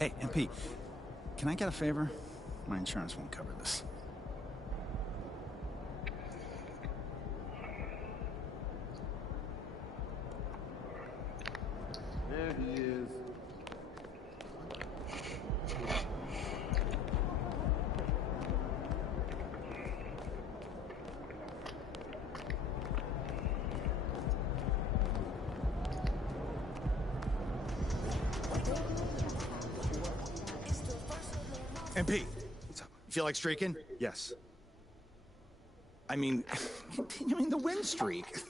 Hey, MP, can I get a favor? My insurance won't cover this. There he is. MP, what's up? You feel like streaking? Yes. I mean, continuing the win streak.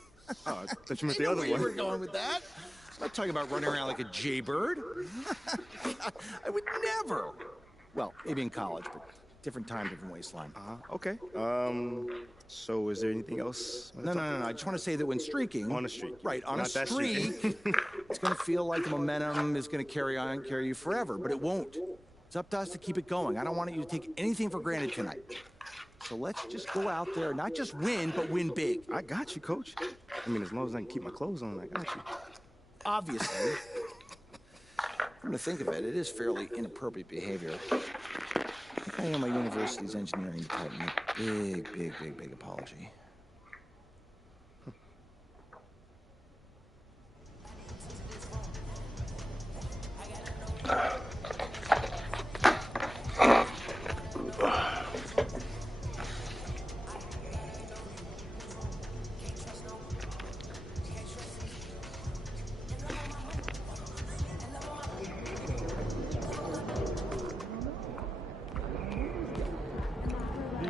Oh, I thought you meant I the know other where you one. were going with that. I'm not talking about running around like a jaybird. I would never. Well, maybe in college, but different time, different waistline. Okay. So is there anything else? No. I just want to say that when streaking... On a streak. Right, on Not a that streak, it's going to feel like the momentum is going to carry you forever, but it won't. It's up to us to keep it going. I don't want you to take anything for granted tonight. So let's just go out there, not just win, but win big. I got you, Coach. I mean, as long as I can keep my clothes on, I got you. Obviously. Come to think of it, it is fairly inappropriate behavior. I owe my university's engineering department a big apology.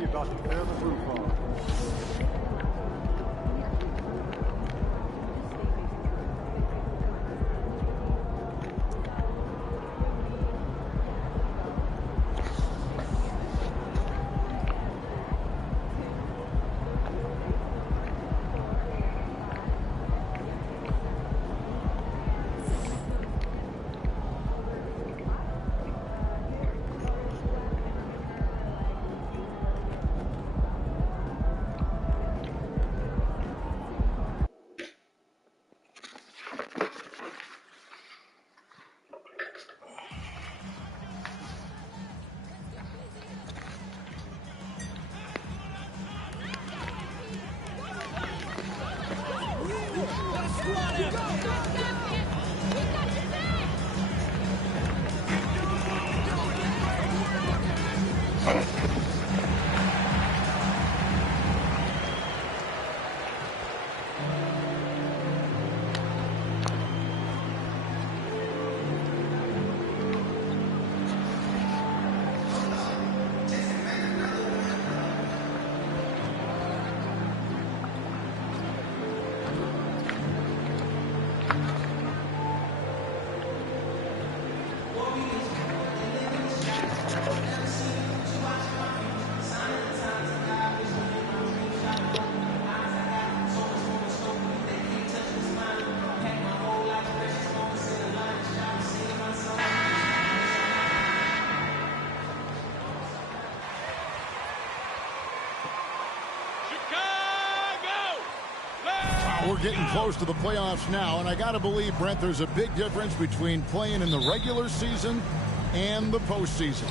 About to tear the roof off. We're getting close to the playoffs now, and I got to believe, Brent, there's a big difference between playing in the regular season and the postseason.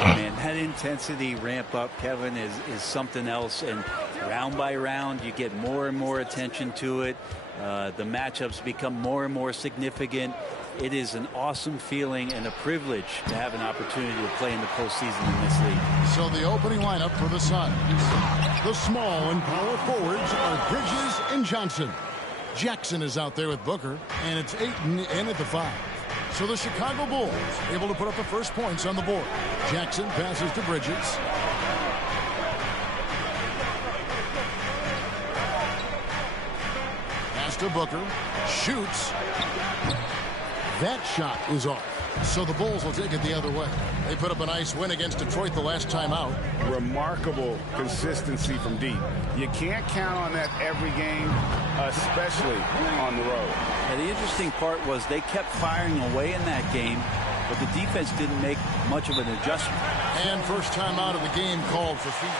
Man, that intensity ramp up, Kevin, is something else, and round by round you get more and more attention to it. The matchups become more and more significant. It is an awesome feeling and a privilege to have an opportunity to play in the postseason in this league. So the opening lineup for the Suns. The small and power forwards are Bridges and Johnson. Jackson is out there with Booker, and it's Ayton in at the 5. So the Chicago Bulls able to put up the first points on the board. Jackson passes to Bridges. Pass to Booker. Shoots. That shot is off. So the Bulls will take it the other way. They put up a nice win against Detroit the last time out. Remarkable consistency from deep. You can't count on that every game, especially on the road. And the interesting part was they kept firing away in that game, but the defense didn't make much of an adjustment. And first time out of the game called for feet.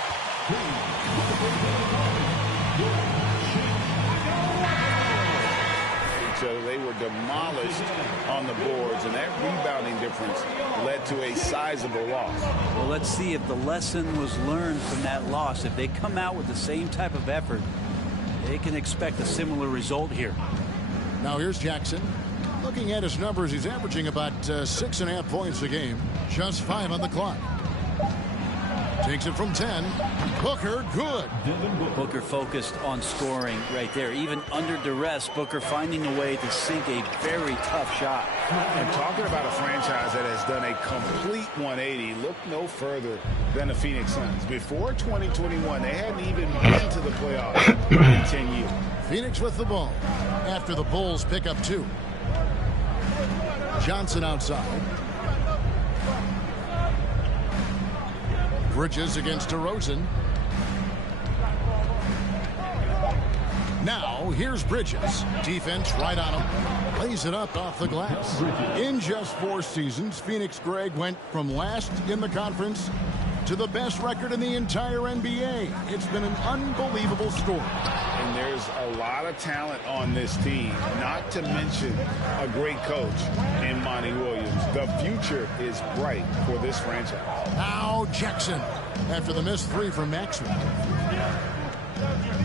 So they were demolished on the boards, and that rebounding difference led to a sizable loss. Well, let's see if the lesson was learned from that loss. If they come out with the same type of effort, they can expect a similar result here. Now here's Jackson. Looking at his numbers, he's averaging about 6.5 points a game. Just 5 on the clock. Takes it from 10. Booker, good. Booker focused on scoring right there. Even under duress, Booker finding a way to sink a very tough shot. And talking about a franchise that has done a complete 180, look no further than the Phoenix Suns. Before 2021, they hadn't even been to the playoffs in 10 years. Phoenix with the ball after the Bulls pick up 2. Johnson outside. Bridges against DeRozan. Now here's Bridges. Defense right on him. Lays it up off the glass. In just 4 seasons, Phoenix, Greg, went from last in the conference to the best record in the entire NBA. It's been an unbelievable story. And there's a lot of talent on this team, not to mention a great coach in Monty Williams. The future is bright for this franchise. Now Jackson after the missed 3 from Maxwell.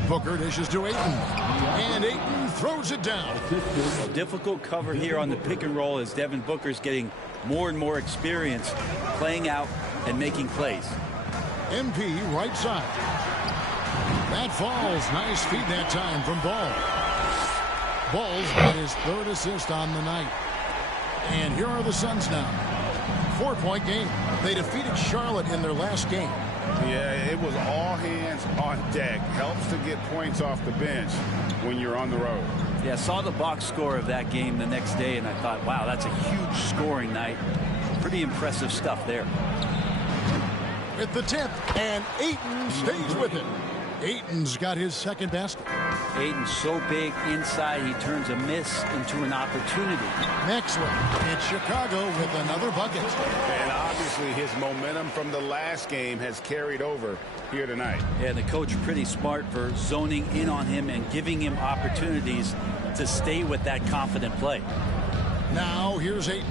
Booker dishes to Ayton. And Ayton throws it down. Difficult cover here on the pick and roll as Devin Booker's getting more and more experience playing out and making plays. MP right side. That falls. Nice feed that time from Ball. Ball's got his 3rd assist on the night. And here are the Suns now. 4-point game. They defeated Charlotte in their last game. Yeah, it was all hands on deck. Helps to get points off the bench when you're on the road. Yeah, I saw the box score of that game the next day, and I thought, wow, that's a huge scoring night. Pretty impressive stuff there. At the tip, and Ayton stays with it. Ayton's got his 2nd basket. Ayton's so big inside, he turns a miss into an opportunity. Maxwell in Chicago with another bucket. And obviously his momentum from the last game has carried over here tonight. Yeah, the coach pretty smart for zoning in on him and giving him opportunities to stay with that confident play. Now here's Ayton.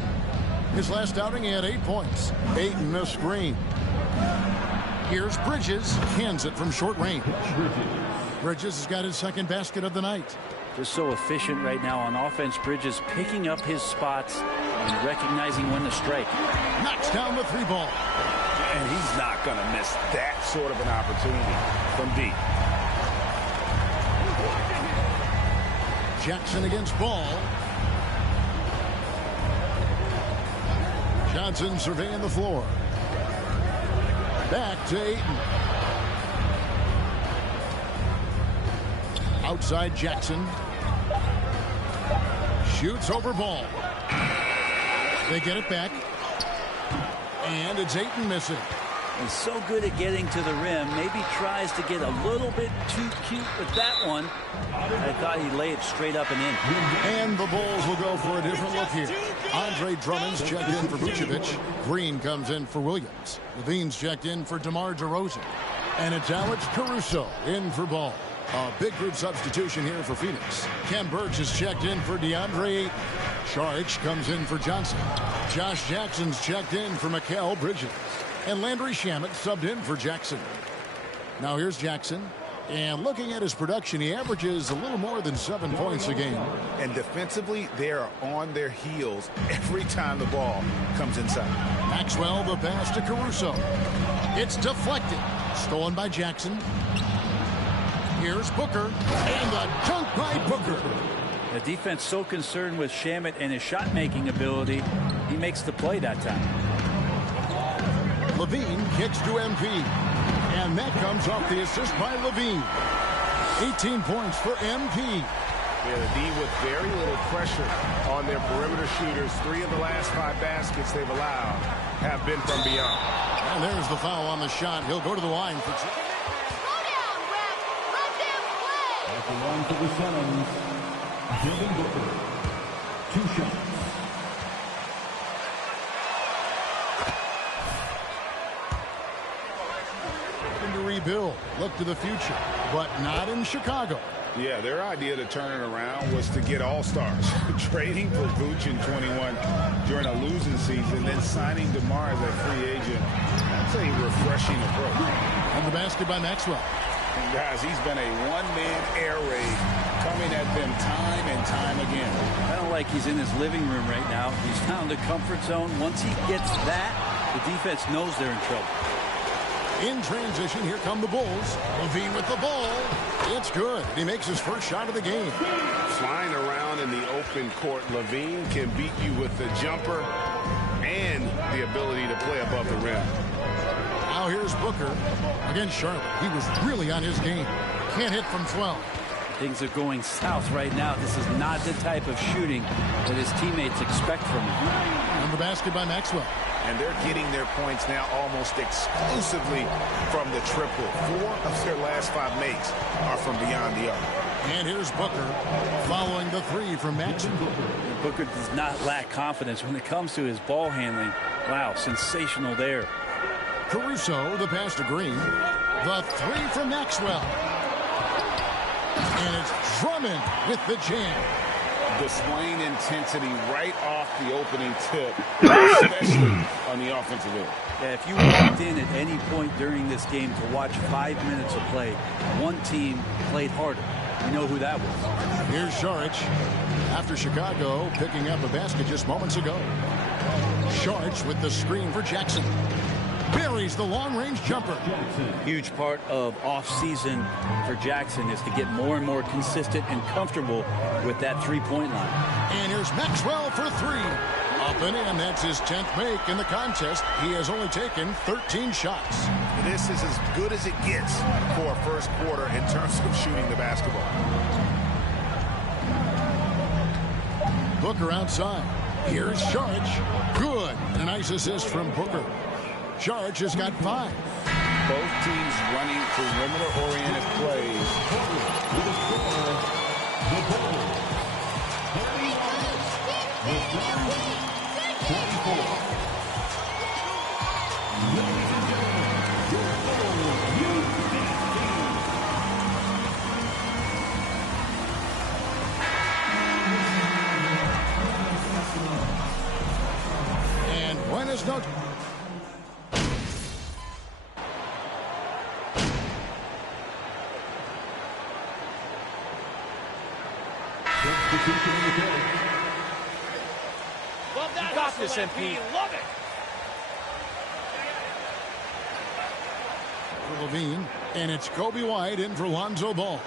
His last outing, he had 8 points. Ayton a screen. Here's Bridges. Cans it from short range. Bridges has got his 2nd basket of the night. Just so efficient right now on offense. Bridges picking up his spots and recognizing when to strike. Knocks down the 3 ball. And he's not going to miss that sort of an opportunity from deep. Jackson against Ball. Johnson surveying the floor. Back to Ayton. Outside Jackson. Shoots over Ball. They get it back. And it's Ayton missing. He's so good at getting to the rim. Maybe tries to get a little bit too cute with that one. I thought he'd lay it straight up and in. And the Bulls will go for a different look here. Andre Drummond's checked in for Vucevic. Green comes in for Williams. Levine's checked in for DeMar DeRozan. And it's Alex Caruso in for Ball. A big group substitution here for Phoenix. Ken Burks is checked in for DeAndre Ayton. Charge comes in for Johnson. Josh Jackson's checked in for Mikal Bridges. And Landry Shamet subbed in for Jackson. Now here's Jackson. And looking at his production, he averages a little more than 7 points a game. And defensively, they are on their heels every time the ball comes inside. Maxwell, the pass to Caruso. It's deflected. Stolen by Jackson. Here's Booker. And the dunk by Booker. The defense so concerned with Shamet and his shot-making ability, he makes the play that time. Levine kicks to MP. And that comes off the assist by Levine. 18 points for MP. Yeah, the D with very little pressure on their perimeter shooters. 3 of the last 5 baskets they've allowed have been from beyond. And there's the foul on the shot. He'll go to the line for 2. Slow down, ref. Let them play. At the line for the Suns, Devin Booker. 2 shots. To rebuild, look to the future, but not in Chicago. Yeah, their idea to turn it around was to get all-stars. Trading for Vooch in 21 during a losing season, then signing DeMar as a free agent. That's a refreshing approach. And the basket by Maxwell. And guys, he's been a one-man air raid coming at them time and time again. I don't like he's in his living room right now. He's found a comfort zone. Once he gets that, the defense knows they're in trouble. In transition, here come the Bulls. Levine with the ball. It's good. He makes his first shot of the game. Flying around in the open court, Levine can beat you with the jumper and the ability to play above the rim. Now here's Booker against Charlotte. He was really on his game. Can't hit from 12. Things are going south right now. This is not the type of shooting that his teammates expect from him. And the basket by Maxwell. And they're getting their points now almost exclusively from the triple. 4 of their last 5 makes are from beyond the arc. And here's Booker following the 3 from Maxwell. Booker does not lack confidence when it comes to his ball handling. Wow, sensational there. Caruso, the pass to Green. The 3 from Maxwell. And it's Drummond with the jam. Displaying intensity right off the opening tip, especially on the offensive end. Yeah, if you walked in at any point during this game to watch 5 minutes of play, one team played harder. You know who that was. Here's Saric after Chicago picking up a basket just moments ago. Saric with the screen for Jackson. Buries the long-range jumper. Huge part of off-season for Jackson is to get more and more consistent and comfortable with that three-point line. And here's Maxwell for 3. Up and in. That's his 10th make in the contest. He has only taken 13 shots. This is as good as it gets for a first quarter in terms of shooting the basketball. Booker outside. Here's Saric. Good. And a nice assist from Booker. Saric has got 5. Both teams running perimeter-oriented plays. And Buenos Notes. Love that hustle, this MP. Love it. For Levine, and it's Kobe White in for Lonzo Ball.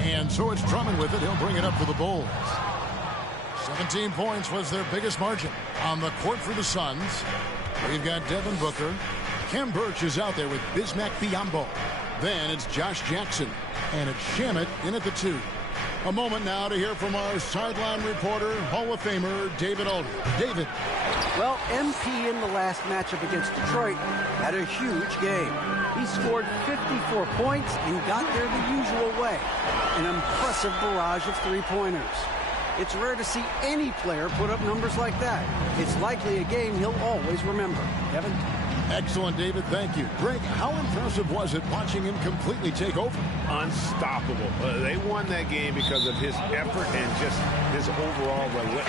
And so it's Drummond with it. He'll bring it up for the Bulls. 17 points was their biggest margin. On the court for the Suns, we've got Devin Booker. Kem Birch is out there with Bismack Biyombo. Then it's Josh Jackson, and it's Shamet in at the 2. A moment now to hear from our sideline reporter, Hall of Famer David Aldridge. David. Well, MP in the last matchup against Detroit had a huge game. He scored 54 points and got there the usual way. An impressive barrage of three-pointers. It's rare to see any player put up numbers like that. It's likely a game he'll always remember. Kevin? Excellent, David. Thank you. Greg, how impressive was it watching him completely take over? Unstoppable. They won that game because of his effort and just his overall relentless.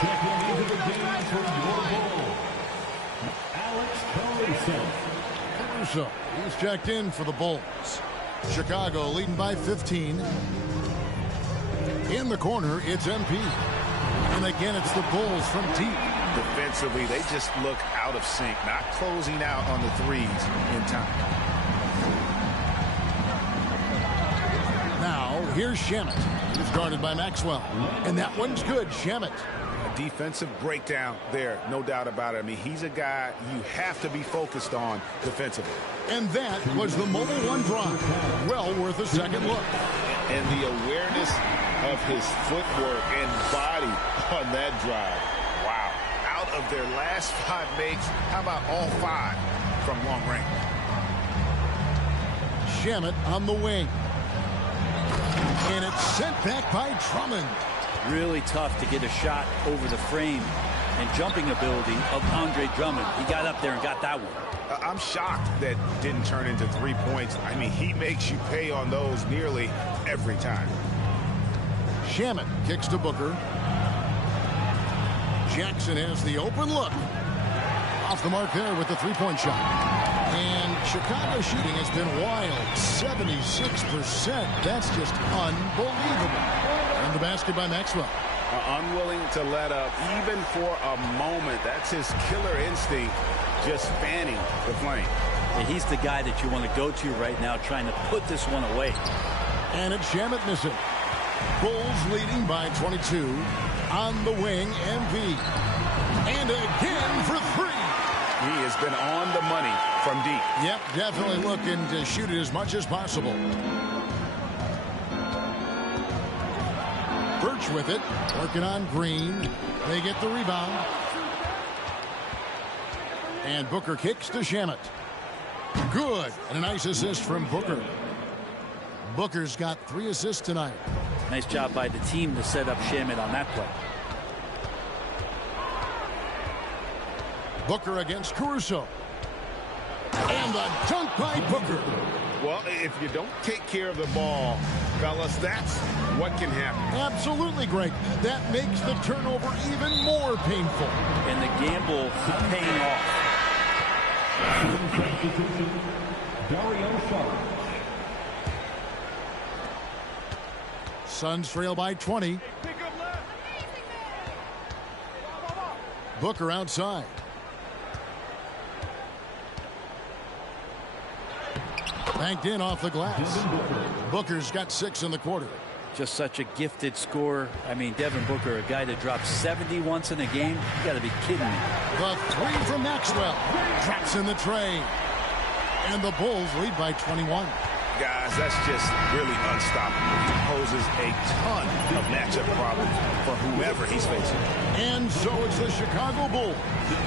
Checking into the game for your ball, Alex Caruso. Caruso, he's checked in for the Bulls. Chicago leading by 15. In the corner, it's MP. And again, it's the Bulls from deep. Defensively, they just look out of sync, not closing out on the threes in time. Now, here's Shamet. He's guarded by Maxwell. And that one's good, Shamet. A defensive breakdown there, no doubt about it. I mean, he's a guy you have to be focused on defensively. And that was the Mobile One drive. Well worth a second look. And the awareness of his footwork and body on that drive. Wow. Out of their last 5 makes, how about all 5 from long range? Shamet on the wing. And it's sent back by Drummond. Really tough to get a shot over the frame and jumping ability of Andre Drummond. He got up there and got that one. I'm shocked that didn't turn into 3 points. I mean, he makes you pay on those nearly every time. Shamet kicks to Booker. Jackson has the open look. Off the mark there with the three-point shot. And Chicago shooting has been wild. 76%. That's just unbelievable. And the basket by Maxwell. Unwilling to let up even for a moment. That's his killer instinct, just fanning the flame. And he's the guy that you want to go to right now, trying to put this one away. And it's Shamet missing. Bulls leading by 22. On the wing, MV. And again for three. He has been on the money from deep. Yep, definitely looking to shoot it as much as possible. Birch with it, working on Green. They get the rebound. And Booker kicks to Shamet. Good, and a nice assist from Booker. Booker's got 3 assists tonight. Nice job by the team to set up Shamet on that play. Booker against Caruso. And the dunk by Booker. Well, if you don't take care of the ball, fellas, that's what can happen. Absolutely, Greg. That makes the turnover even more painful. And the gamble paying off. Suns trail by 20. Booker outside. Banked in off the glass. Booker's got 6 in the quarter. Just such a gifted scorer. I mean, Devin Booker, a guy that drops 70 once in a game. You got to be kidding me. The 3 from Maxwell. Drops in the tray. And the Bulls lead by 21. Guys, that's just really unstoppable. He poses a ton of matchup problems for whoever he's facing. And so it's the Chicago Bulls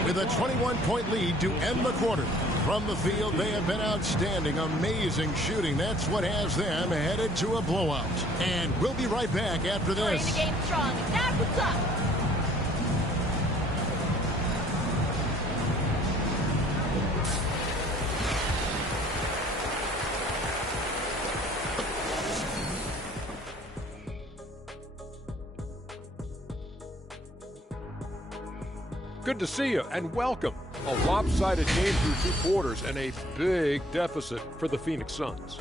with a 21-point lead to end the quarter. From the field, they have been outstanding, amazing shooting. That's what has them headed to a blowout. And we'll be right back after this. Starting the game strong. That's what's up. Good to see you and welcome. A lopsided game through 2 quarters and a big deficit for the Phoenix Suns.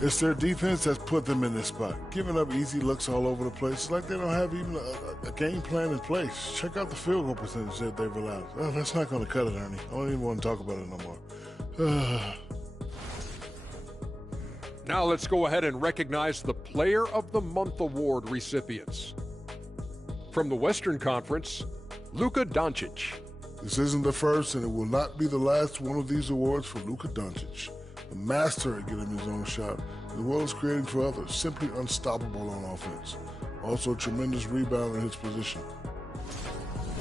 It's their defense that's put them in this spot. Giving up easy looks all over the place. It's like they don't have even a game plan in place. Check out the field goal percentage that they've allowed. Oh, that's not going to cut it, Ernie. I don't even want to talk about it no more. Now let's go ahead and recognize the Player of the Month Award recipients. From the Western Conference, Luka Doncic. This isn't the first, and it will not be the last one of these awards for Luka Doncic. A master at getting his own shot, as well as creating for others. Simply unstoppable on offense. Also, tremendous rebound in his position.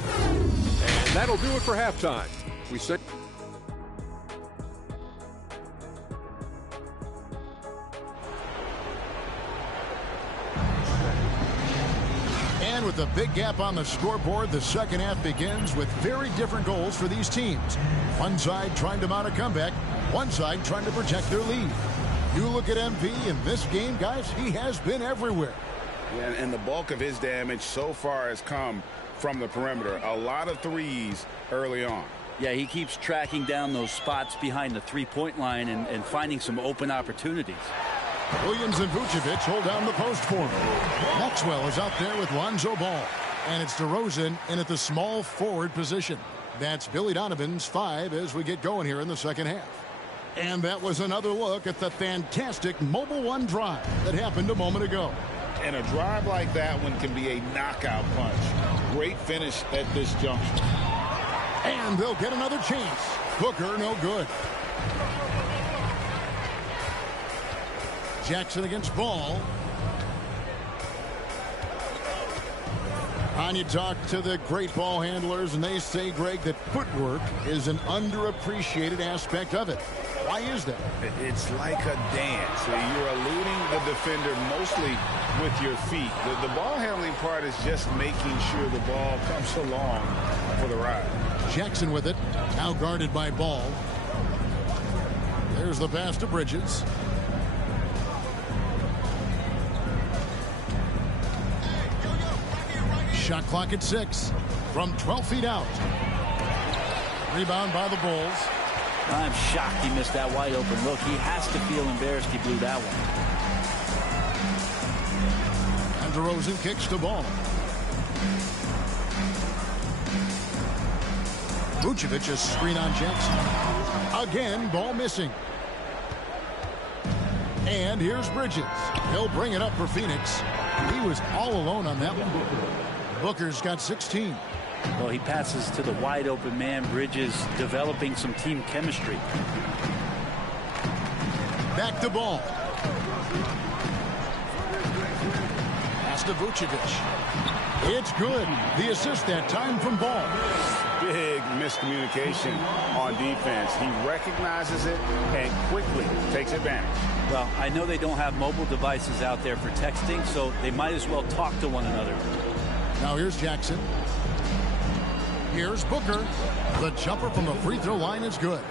And that'll do it for halftime. We say... And with a big gap on the scoreboard, the second half begins with very different goals for these teams. One side trying to mount a comeback, one side trying to protect their lead. You look at MP in this game, guys, he has been everywhere. Yeah, and the bulk of his damage so far has come from the perimeter. A lot of threes early on. Yeah, he keeps tracking down those spots behind the three-point line and finding some open opportunities. Williams and Vucevic hold down the post for him. Maxwell is out there with Lonzo Ball. And it's DeRozan in at the small forward position. That's Billy Donovan's 5 as we get going here in the second half. And that was another look at the fantastic Mobile One drive that happened a moment ago. And a drive like that one can be a knockout punch. Great finish at this juncture. And they'll get another chance. Booker, no good. Jackson against Ball. And you talk to the great ball handlers, and they say, Greg, that footwork is an underappreciated aspect of it. Why is that? It's like a dance. You're eluding the defender mostly with your feet. The ball handling part is just making sure the ball comes along for the ride. Jackson with it. Now guarded by Ball. There's the pass to Bridges. Shot clock at 6 from 12 feet out. Rebound by the Bulls. I'm shocked he missed that wide open look. He has to feel embarrassed he blew that one. And DeRozan kicks the ball. Vucevic a screen on Jackson. Again, ball missing. And here's Bridges. He'll bring it up for Phoenix. He was all alone on that one. Booker's got 16. Well, he passes to the wide open man. Bridges developing some team chemistry. Back to Ball. Pass to Vucevic. It's good. The assist that time from Ball. Big miscommunication on defense. He recognizes it and quickly takes advantage. Well, I know they don't have mobile devices out there for texting, so they might as well talk to one another. Now here's Jackson. Here's Booker. The jumper from the free throw line is good.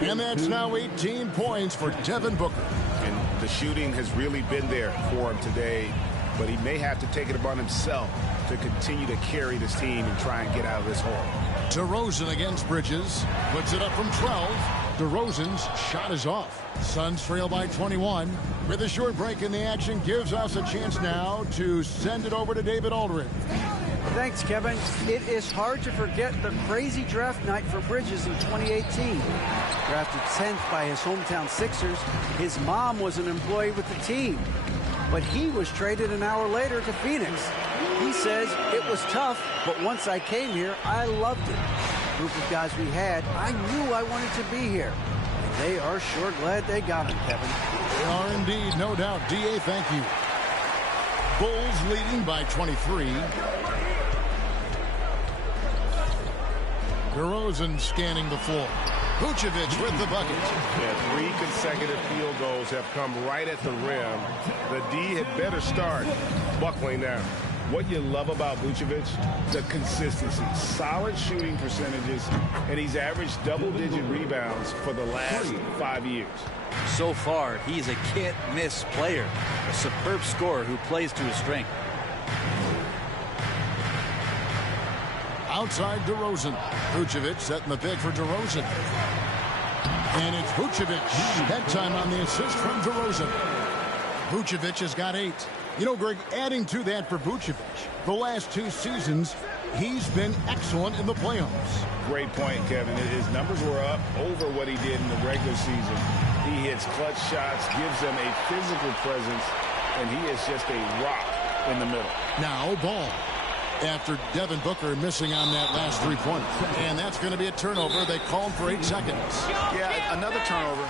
And that's now 18 points for Devin Booker. And the shooting has really been there for him today, but he may have to take it upon himself to continue to carry this team and try and get out of this hole. DeRozan against Bridges. Puts it up from 12. DeRozan's shot is off. Suns trail by 21. With a short break in the action, gives us a chance now to send it over to David Aldridge. Thanks, Kevin. It is hard to forget the crazy draft night for Bridges in 2018. Drafted 10th by his hometown Sixers, his mom was an employee with the team. But he was traded an hour later to Phoenix. He says, it was tough, but once I came here, I loved it. The group of guys we had, I knew I wanted to be here. And they are sure glad they got him, Kevin. They are indeed, no doubt. D.A., thank you. Bulls leading by 23. DeRozan scanning the floor. Vucevic with the bucket. Yeah, 3 consecutive field goals have come right at the rim. The D had better start buckling down. What you love about Vucevic, the consistency, solid shooting percentages, and he's averaged double-digit rebounds for the last 5 years. So far, he's a can't-miss player, a superb scorer who plays to his strength. Outside DeRozan. Vucevic setting the pick for DeRozan. And it's Vucevic. That time on the assist from DeRozan. Vucevic has got 8. You know, Greg, adding to that for Vucevic, the last 2 seasons, he's been excellent in the playoffs. Great point, Kevin. His numbers were up over what he did in the regular season. He hits clutch shots, gives them a physical presence, and he is just a rock in the middle. Now, Ball. After Devin Booker missing on that last 3-pointer. And that's going to be a turnover. They called for 8 seconds. Yeah, another turnover.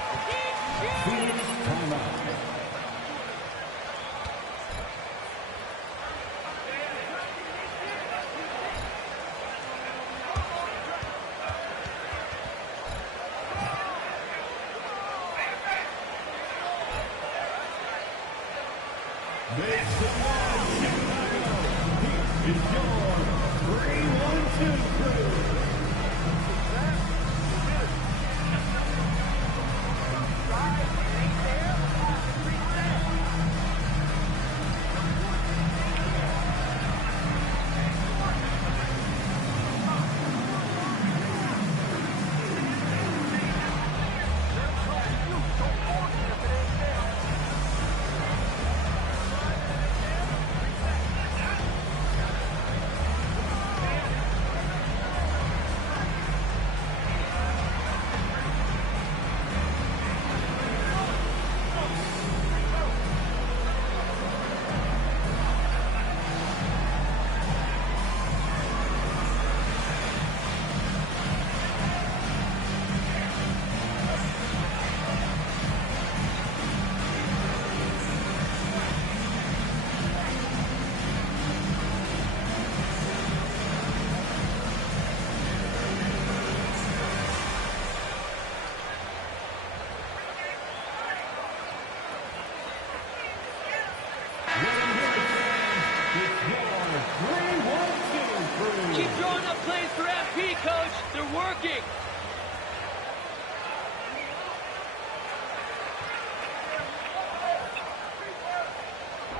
working.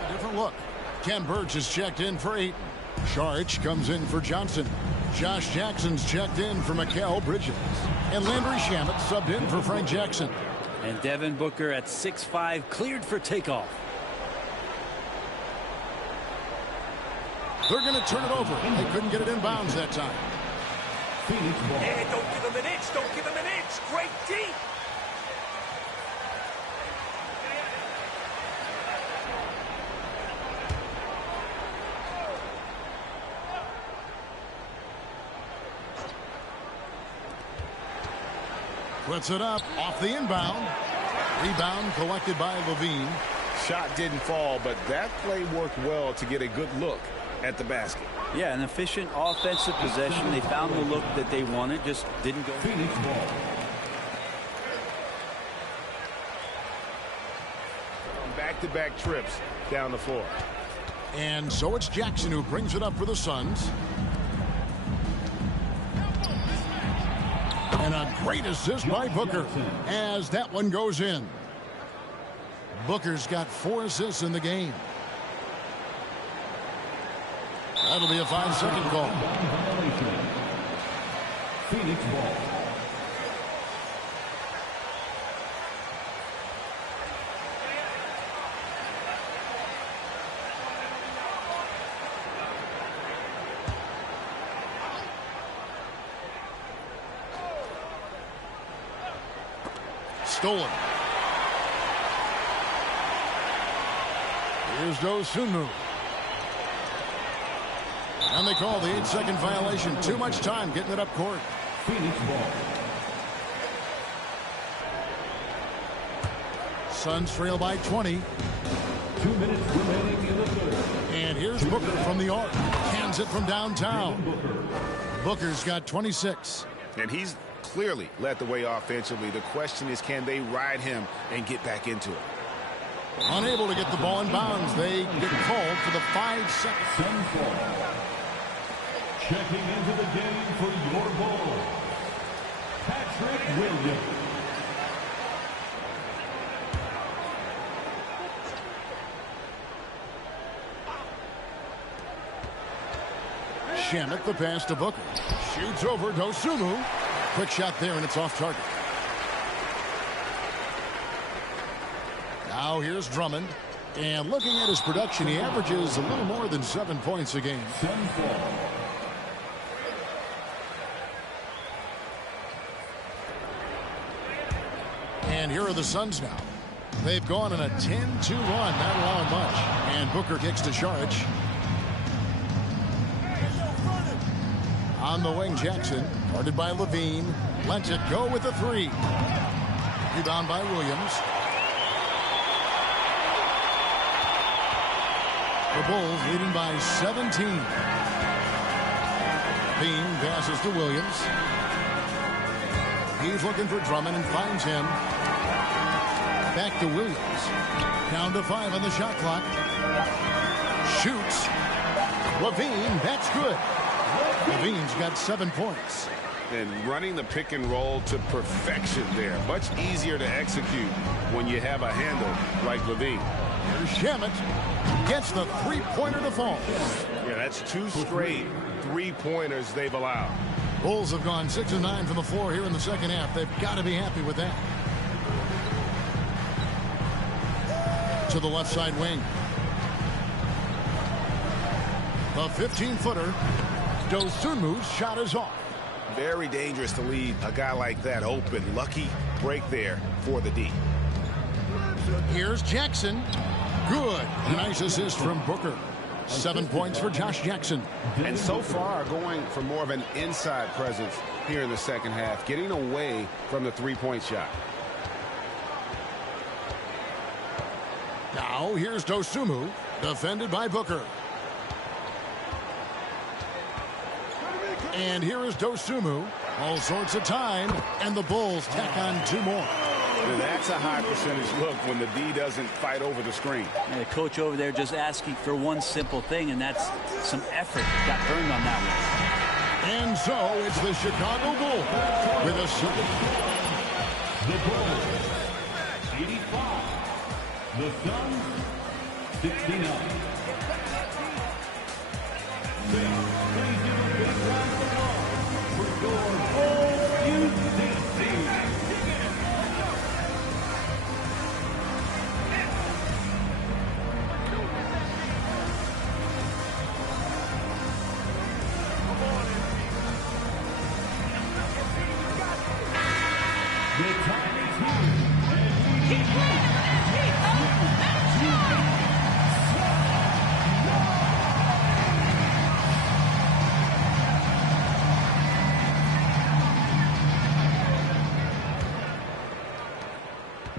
A different look. Ken Burch is checked in for Ayton. Sharch comes in for Johnson. Josh Jackson's checked in for Mikal Bridges. And Landry Shamet subbed in for Frank Jackson. And Devin Booker at 6'5", cleared for takeoff. They're going to turn it over. They couldn't get it in bounds that time. Hey, don't give him an inch. Don't give him an inch. Great D. Puts it up off the inbound. Rebound collected by Levine. Shot didn't fall, but that play worked well to get a good look at the basket. Yeah, an efficient offensive possession. They found the look that they wanted, just didn't go. Phoenix ball. Back-to-back trips down the floor. And so it's Jackson who brings it up for the Suns. And a great assist by Booker as that one goes in. Booker's got 4 assists in the game. That'll be a 5-second call. Phoenix ball. Stolen. Here's Dosunmu. And they call the 8-second violation. Too much time getting it up court. Phoenix ball. Suns trail by 20. 2 minutes remaining in the third. And here's Booker from the arc. Cans it from downtown. Booker's got 26. And he's clearly led the way offensively. The question is, can they ride him and get back into it? Unable to get the ball in bounds. They get called for the 5 seconds. Suns ball. Checking into the game for your ball, Patrick Williams. Shamet the pass to Booker. Shoots over Dosunmu. Quick shot there, and it's off target. Now here's Drummond. And looking at his production, he averages a little more than 7 points a game. Suns ball. And here are the Suns now. They've gone on a 10-2 run, not allowing much. And Booker kicks to Sharch. On the wing, Jackson, guarded by Levine. Lets it go with the 3. Rebound by Williams. The Bulls leading by 17. Levine passes to Williams. He's looking for Drummond and finds him. Back to Williams. Down to 5 on the shot clock. Shoots. Levine, that's good. Levine's got 7 points. And running the pick and roll to perfection there. Much easier to execute when you have a handle like Levine. Here's Shamet. Gets the 3-pointer to fall. Yeah, that's 2 straight 3-pointers they've allowed. Bulls have gone 6 of 9 from the floor here in the second half. They've got to be happy with that. To the left side wing. The 15-footer. Dosunmu's shot is off. Very dangerous to leave a guy like that open. Lucky break there for the D. Here's Jackson. Good. Nice assist from Booker. 7 points for Josh Jackson. And so far going for more of an inside presence here in the second half, getting away from the 3-point shot. Now here's Dosunmu, defended by Booker. And here is Dosunmu. All sorts of time, and the Bulls tack on 2 more. And that's a high percentage look when the D doesn't fight over the screen. And the coach over there just asking for one simple thing, and that's some effort. Got burned on that And so it's the Chicago Bulls with a second. The Bulls, 85. The Suns, 69. Please give a big round of applause for your Bulls UCC. The time is here, and we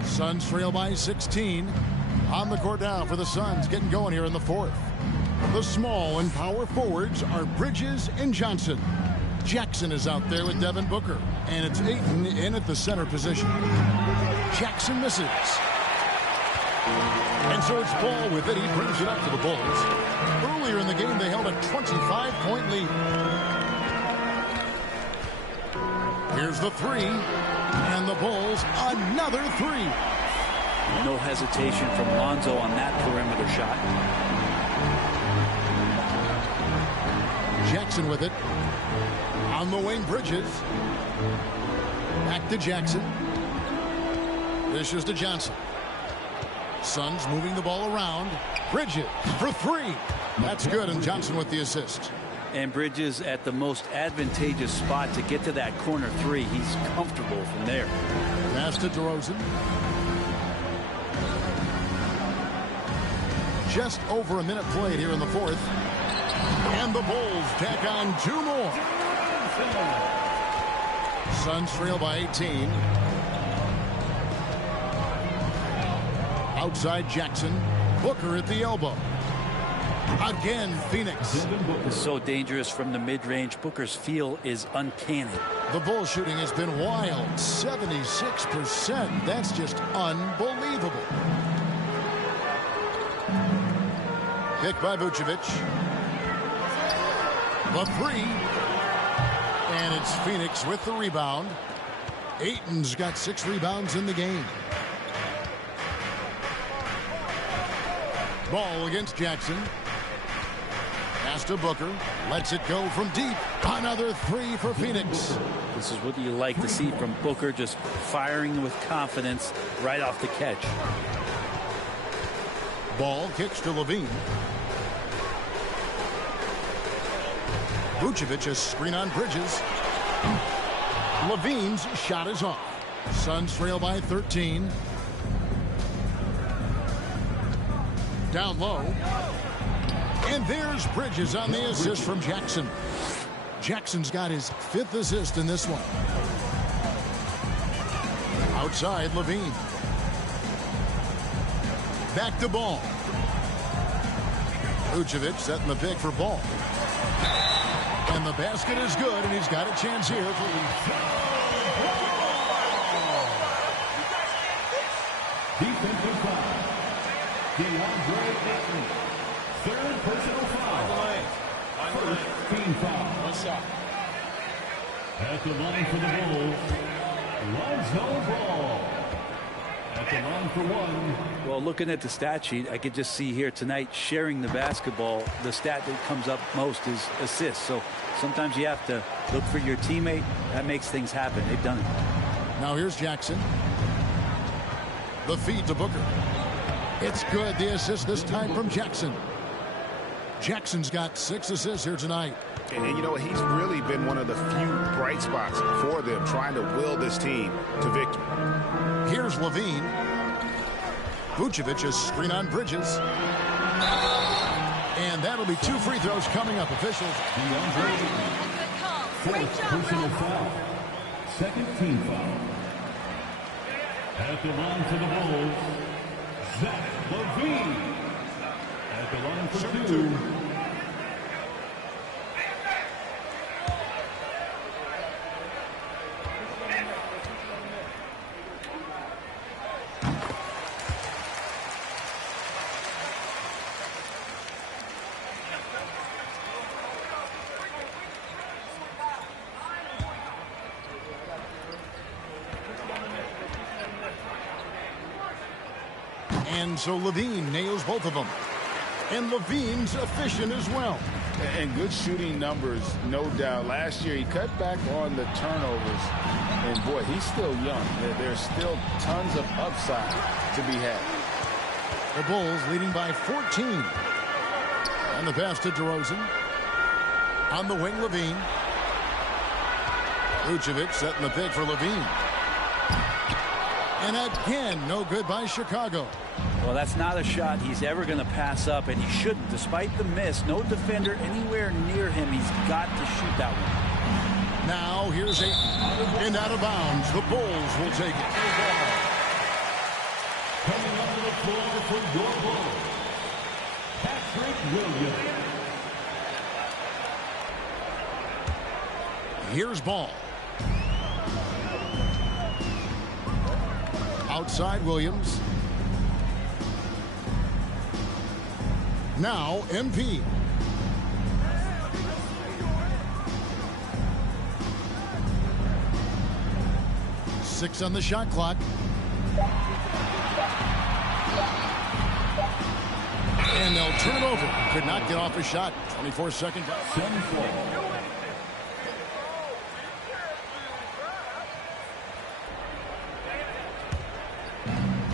Suns trail by 16. On the court now for the Suns, getting going here in the fourth. The small and power forwards are Bridges and Johnson. Jackson is out there with Devin Booker, and it's Ayton in at the center position. Jackson misses. And so it's Ball with it. He brings it up to the Bulls. Earlier in the game, they held a 25-point lead. Here's the three, and the Bulls another three. No hesitation from Lonzo on that perimeter shot. Jackson with it. On the wing, Bridges. Back to Jackson. This is to Johnson. Suns moving the ball around. Bridges for three. That's good, and Johnson with the assist. And Bridges at the most advantageous spot to get to that corner three. He's comfortable from there. Pass to DeRozan. Just over a minute played here in the fourth. And the Bulls tack on two more. Suns trail by 18. Outside Jackson. Booker at the elbow. Again, Phoenix. It's so dangerous from the mid-range. Booker's feel is uncanny. The Bull shooting has been wild. 76%. That's just unbelievable. Pick by Vucevic. The three. And it's Phoenix with the rebound. Ayton's got 6 rebounds in the game. Ball against Jackson. Pass to Booker. Lets it go from deep. Another three for Phoenix. This is what you like to see from Booker, just firing with confidence right off the catch. Ball kicks to Levine. Vucevic, a screen on Bridges. Levine's shot is off. Suns trail by 13. Down low. And there's Bridges on the assist from Jackson. Jackson's got his 5th assist in this one. Outside, Levine. Back to Ball. Vucevic setting the pick for Ball. And the basket is good, and he's got a chance here for defensive foul. DeAndre Ayton. 3rd personal foul. First team foul. What's up? At the line for the Bulls, Lonzo Ball. At the line for one. Well, looking at the stat sheet, I could just see here tonight sharing the basketball. The stat that comes up most is assists. So sometimes you have to look for your teammate. That makes things happen. They've done it. Now here's Jackson. The feed to Booker. It's good. The assist this time from Jackson. Jackson's got 6 assists here tonight. And you know, he's really been one of the few bright spots for them, trying to will this team to victory. Here's Levine. Vucevic is screen on Bridges. And that'll be 2 free throws coming up. Officials. DeAndre Ayton. 4th personal foul. 2nd team foul. At the line for the Bulls, Zach Levine. At the line for 2. And so Levine nails both of them. And Levine's efficient as well. And good shooting numbers, no doubt. Last year, he cut back on the turnovers. And, boy, he's still young. There's still tons of upside to be had. The Bulls leading by 14. And the pass to DeRozan. On the wing, Levine. Vucevic setting the pick for Levine. And again, no good by Chicago. Well, that's not a shot he's ever going to pass up, and he shouldn't. Despite the miss, no defender anywhere near him. He's got to shoot that one. Now here's Ayton. And out of bounds. The Bulls will take it. Coming onto the floor for your Bulls, Patrick Williams. Here's Ball. Outside Williams. Now MP. Six on the shot clock. And they'll turn it over. Could not get off a shot. 24 seconds.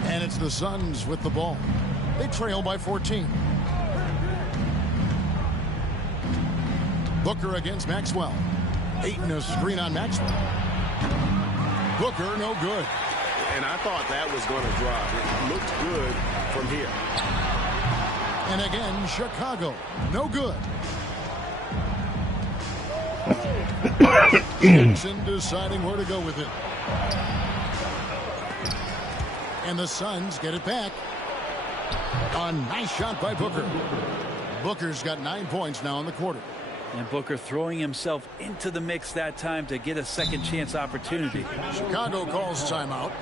And it's the Suns with the ball. They trail by 14. Booker against Maxwell. Ayton a screen on Maxwell. Booker no good. And I thought that was going to drop. It looked good from here. And again, Chicago no good. Jackson deciding where to go with it. And the Suns get it back. A nice shot by Booker. Booker's got 9 points now in the quarter. And Booker throwing himself into the mix that time to get a second chance opportunity. Chicago calls timeout.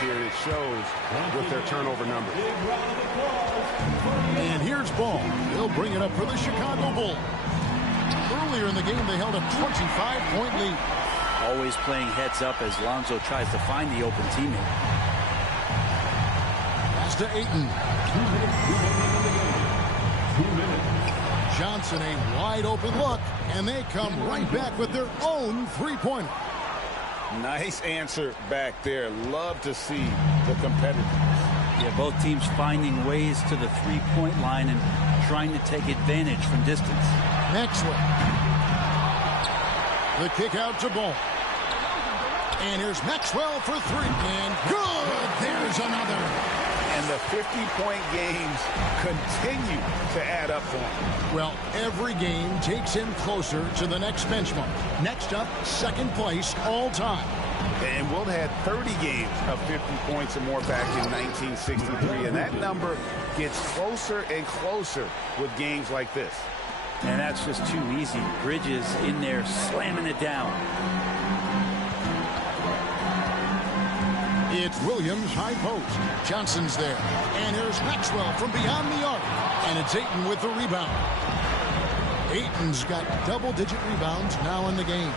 Here it shows with their turnover number. And here's Ball. He'll bring it up for the Chicago Bulls. Earlier in the game, they held a 25-point lead. Always playing heads up as Lonzo tries to find the open teammate. Pass to Ayton. 2 minutes. Johnson a wide open look, and they come right back with their own three-pointer. Nice answer back there. Love to see the competitiveness. Yeah, both teams finding ways to the three-point line and trying to take advantage from distance. Maxwell. The kick out to Ball. And here's Maxwell for three. And good! There's another. And the 50-point games continue to add up for him. Well, every game takes him closer to the next benchmark. Next up, second place all time. And Wilt had 30 games of 50 points or more back in 1963. And that number gets closer and closer with games like this. And that's just too easy. Bridges in there slamming it down. It's Williams, high post. Johnson's there. And here's Maxwell from beyond the arc. And it's Ayton with the rebound. Ayton's got double-digit rebounds now in the game.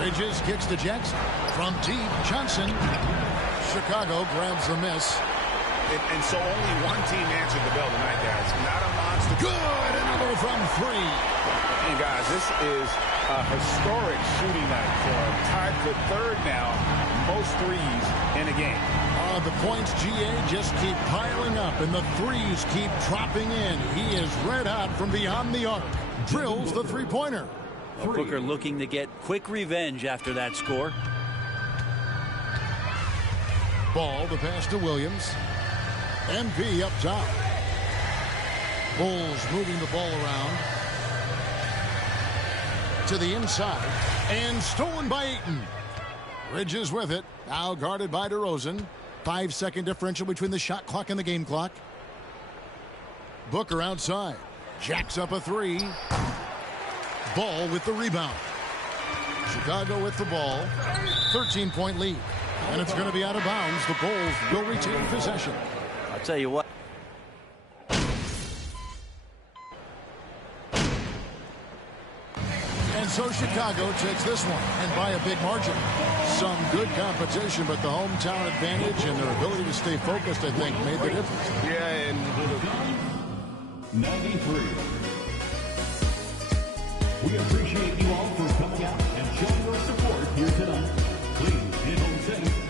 Bridges kicks to Jackson. From deep, Johnson. Chicago grabs the miss. And so only one team answered the bell tonight, guys. Not a monster. Good! Another from three. And, guys, this is a historic shooting night for him. Tied for third now. Most threes in a game. The points, GA, just keep piling up, and the threes keep dropping in. He is red hot from beyond the arc. Drills the three-pointer. Booker looking to get quick revenge after that score. Ball, the pass to Williams. MP up top. Bulls moving the ball around. To the inside. And stolen by Ayton. Bridges with it. Now guarded by DeRozan. 5-second differential between the shot clock and the game clock. Booker outside. Jacks up a three. Ball with the rebound. Chicago with the ball. 13-point lead. And it's going to be out of bounds. The Bulls will retain possession. I'll tell you what. And so Chicago takes this one, and by a big margin. Some good competition, but the hometown advantage and their ability to stay focused, I think, made the difference. Yeah, and 93. We appreciate